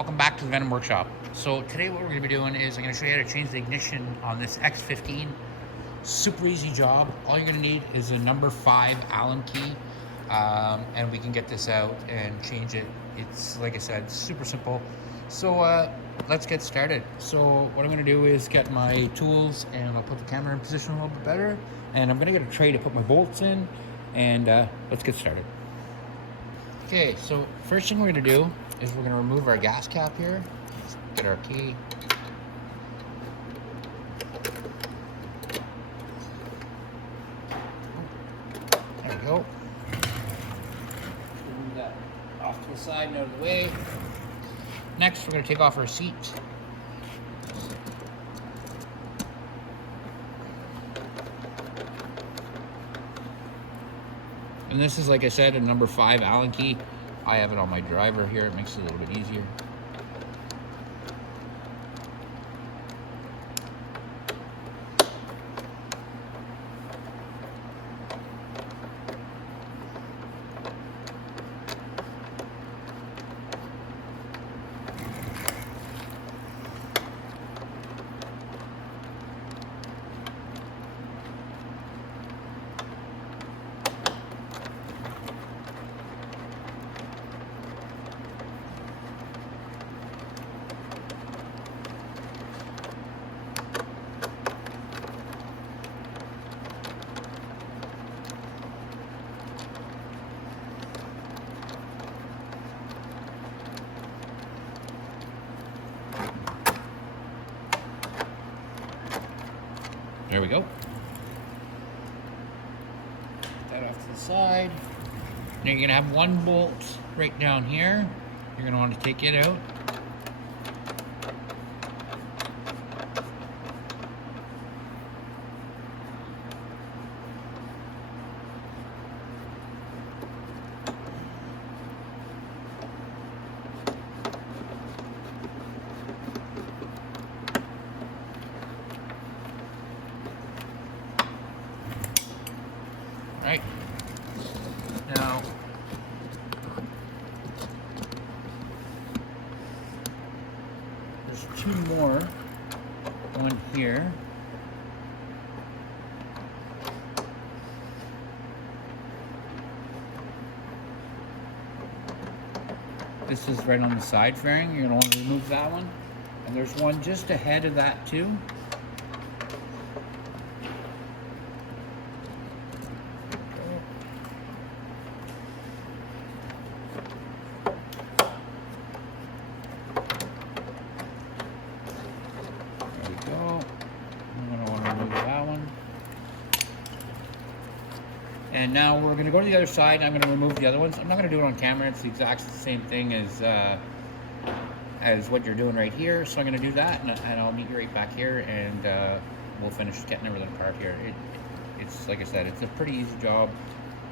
Welcome back to the Venom Workshop. So today what we're going to be doing is I'm going to show you how to change the ignition on this X15. Super easy job. All you're going to need is a number 5 Allen key, and we can get this out and change it. It's, like I said, super simple. So let's get started. So what I'm going to do is get my tools, and I'll put the camera in position a little bit better, and I'm going to get a tray to put my bolts in, and let's get started. Okay, so first thing we're going to do is we're going to remove our gas cap here. Let's get our key. There we go. Move that off to the side and out of the way. Next, we're going to take off our seat. And this is, like I said, a number 5 Allen key. I have it on my driver here. It makes it a little bit easier. There we go. Put that off to the side. Now you're gonna have one bolt right down here. You're gonna want to take it out. Right. Now, there's 2 more. One here. This is right on the side fairing. You're going to want to remove that one. And there's one just ahead of that too. And now we're going to go to the other side. I'm going to remove the other ones. I'm not going to do it on camera. It's the exact same thing as what you're doing right here. So I'm going to do that, and I'll meet you right back here, and we'll finish getting everything apart here. It's like I said, it's a pretty easy job.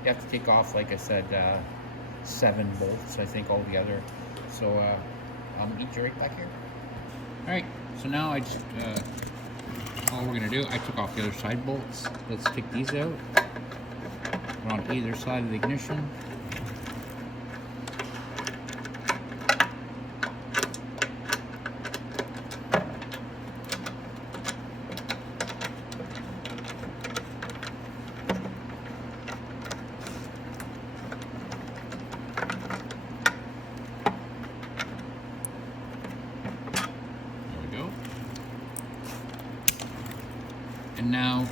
You have to take off, like I said, 7 bolts, I think, altogether. So I'll meet you right back here. All right. So now I just all we're going to do, I took off the other side bolts. Let's take these out. On either side of the ignition. There we go. And now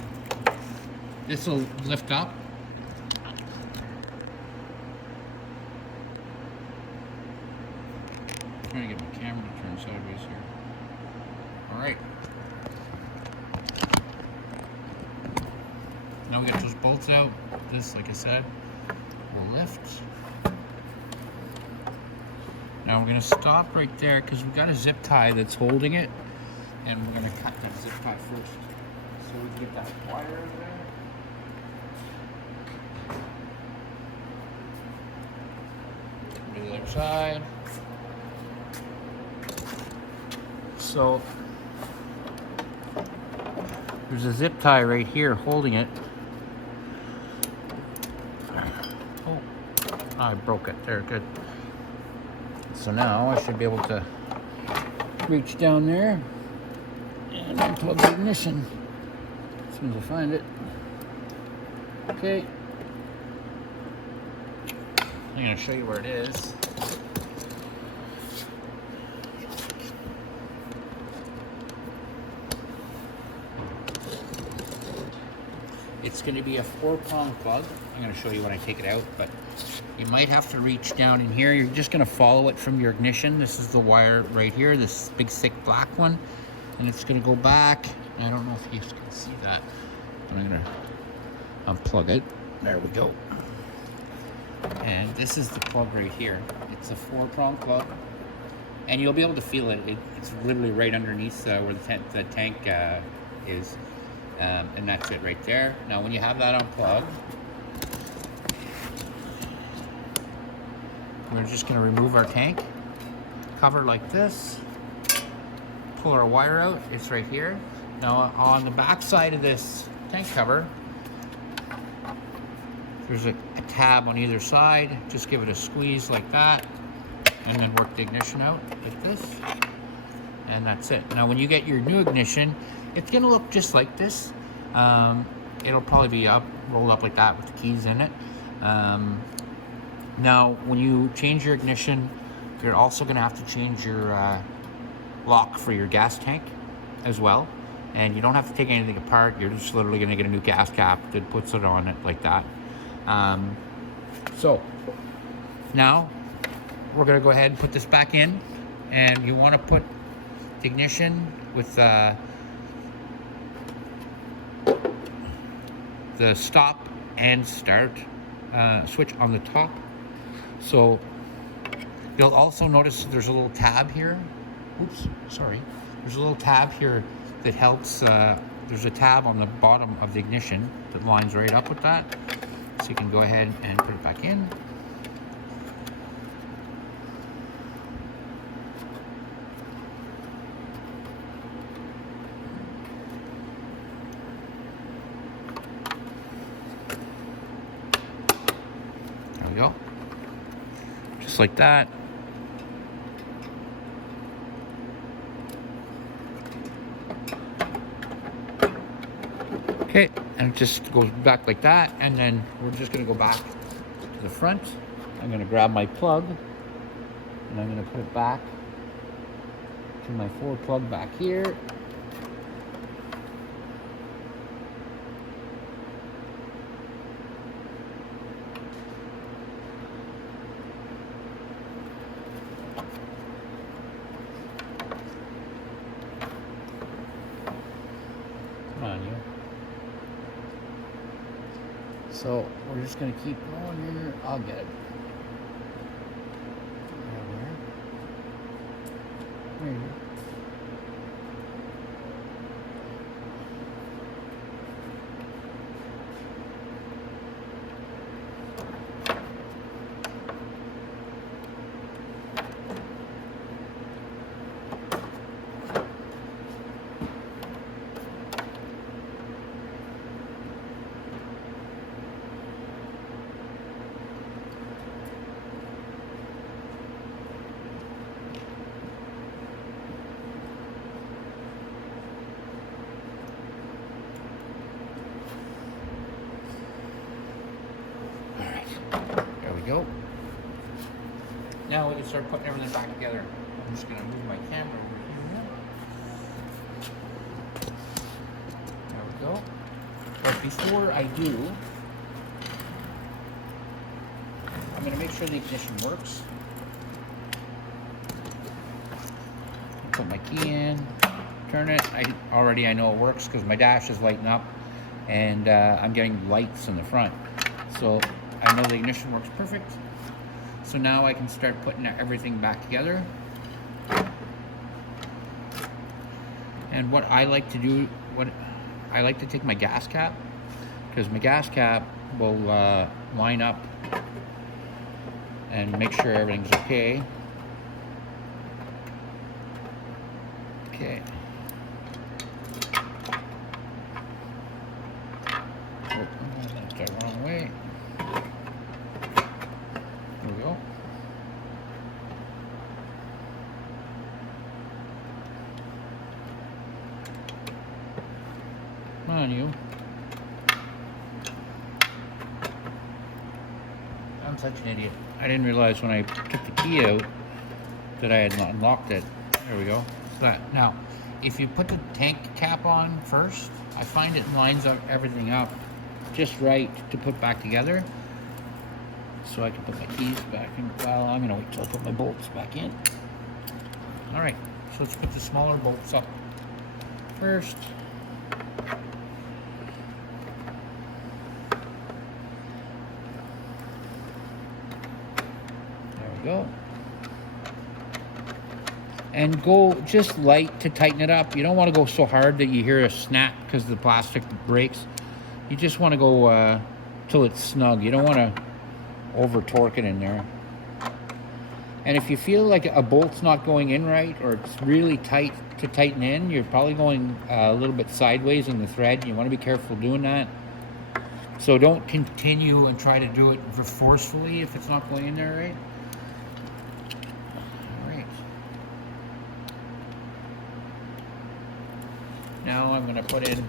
this will lift up. I'm trying to get my camera to turn sideways here. All right. Now we got those bolts out. This, like I said, will lift. Now we're going to stop right there because we've got a zip tie that's holding it, and we're going to cut that zip tie first so we can get that wire over there. To the other side. So there's a zip tie right here holding it. Oh, I broke it. There, good. So now I should be able to reach down there and unplug the ignition as soon as I find it. Okay. I'm going to show you where it is. It's going to be a 4-prong plug. I'm going to show you when I take it out, but you might have to reach down in here. You're just going to follow it from your ignition. This is the wire right here, this big thick black one, and it's going to go back. I don't know if you can see that, but I'm going to unplug it. There we go. And this is the plug right here. It's a 4-prong plug, and you'll be able to feel it. It's literally right underneath where the tank is. And that's it right there. Now when you have that unplugged, we're just going to remove our tank cover like this, pull our wire out. It's right here. Now on the back side of this tank cover, there's a tab on either side. Just give it a squeeze like that, and then work the ignition out like this, and that's it. Now when you get your new ignition, it's going to look just like this. It'll probably be rolled up like that with the keys in it. Now, when you change your ignition, you're also going to have to change your lock for your gas tank as well. And you don't have to take anything apart. You're just literally going to get a new gas cap that puts it on it like that. So, now we're going to go ahead and put this back in. And you want to put the ignition with the stop and start switch on the top. So you'll also notice there's a little tab here. Oops, sorry. There's a little tab here that helps. There's a tab on the bottom of the ignition that lines right up with that. So you can go ahead and put it back in. Go. Just like that. Okay, and it just goes back like that, and then we're just going to go back to the front. I'm going to grab my plug, and I'm going to put it back to my 4 plug back here. On you. So we're just going to keep going here. I'll get it. There you go. Go. Now we can start putting everything back together. I'm just going to move my camera over here. There we go. But before I do, I'm going to make sure the ignition works. Put my key in, turn it. I know it works because my dash is lighting up, and I'm getting lights in the front. So I know the ignition works perfect. So now I can start putting everything back together. And what I like to do, I like to take my gas cap, because my gas cap will line up and make sure everything's okay. Okay. Oh, that's the wrong way. There we go. on you. I'm such an idiot. I didn't realize when I took the key out that I had not unlocked it. There we go. So now, if you put the tank cap on first, I find it lines up everything up just right to put back together. So I can put my keys back in. Well, I'm gonna wait till I put my bolts back in. All right, so let's put the smaller bolts up first. There we go. And go just light to tighten it up. You don't want to go so hard that you hear a snap because the plastic breaks. You just want to go till it's snug. You don't want to over torque it in there. And if you feel like a bolt's not going in right, or it's really tight to tighten in, you're probably going a little bit sideways in the thread. You want to be careful doing that. So don't continue and try to do it forcefully if it's not going in there right. Now I'm going to put in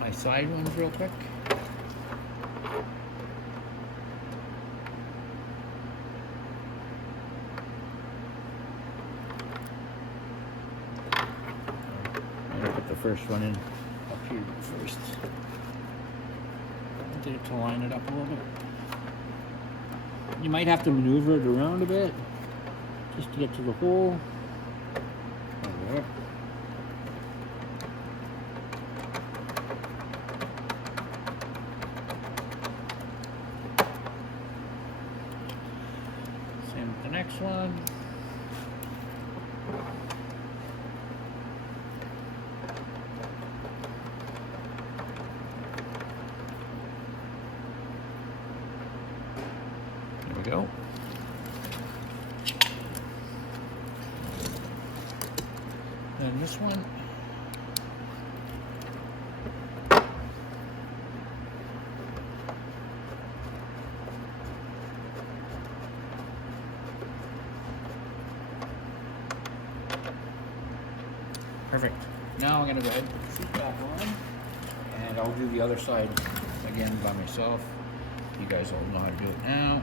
my side ones real quick. I'm going to put the first one in up here first. Get it to line it up a little bit. You might have to maneuver it around a bit just to get to the hole. There. Same with the next one. There we go. And this one, perfect. Now I'm going to go ahead and put the seat back on, and I'll do the other side again by myself. You guys all know how to do it now.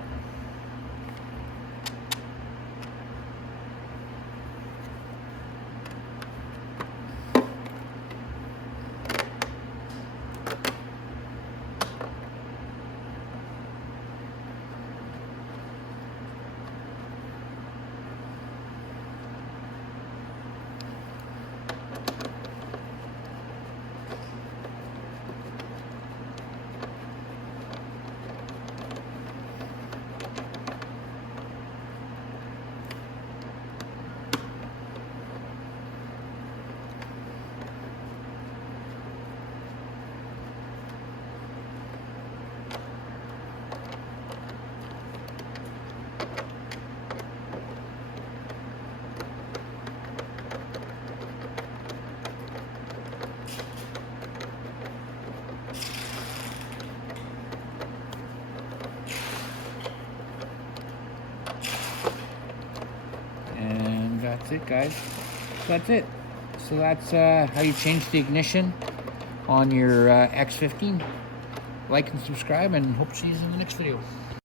That's it, guys. That's it. So that's how you change the ignition on your X15. Like and subscribe, and hope to see you in the next video.